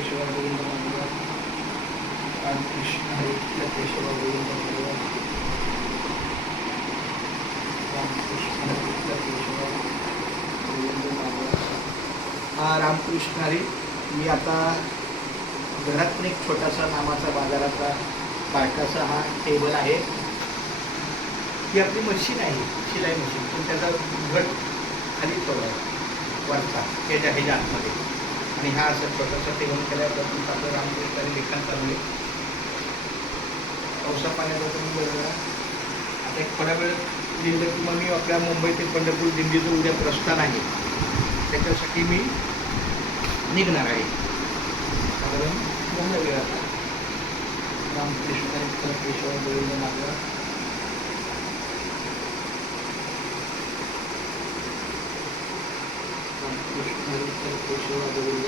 केशव गोविंद माधव रामकृष्ण हरी केशव गोविंद माधव रामकृष्ण हरी केशव गोविंद माधव रामकृष्ण हरी. मी आता घरात पण एक छोटासा नामाचा बाजाराचा बारकासा हा टेबल आहे. ही आपली मशीन आहे, शिलाई मशीन, पण त्याचा घट खाली ठेवला आहे वरचा ह्याच्या आतमध्ये. आणि हा असं छोटासा टेबल केल्यापासून आपलं रामकृष्ण लिखाण चालू आहे. पावसा पाण्याचा पण वेगळा. आता एक थोडा वेळ लिहिलं की मग मी आपल्या मुंबई ते पंढरपूर दिंडीचं उद्या प्रस्थान आहे, त्याच्यासाठी मी निघणार आहे. साधारण झाला वेळ आता. रामकृष्ण केशव गोविंद माधव रामकृष्ण केशव गोविंद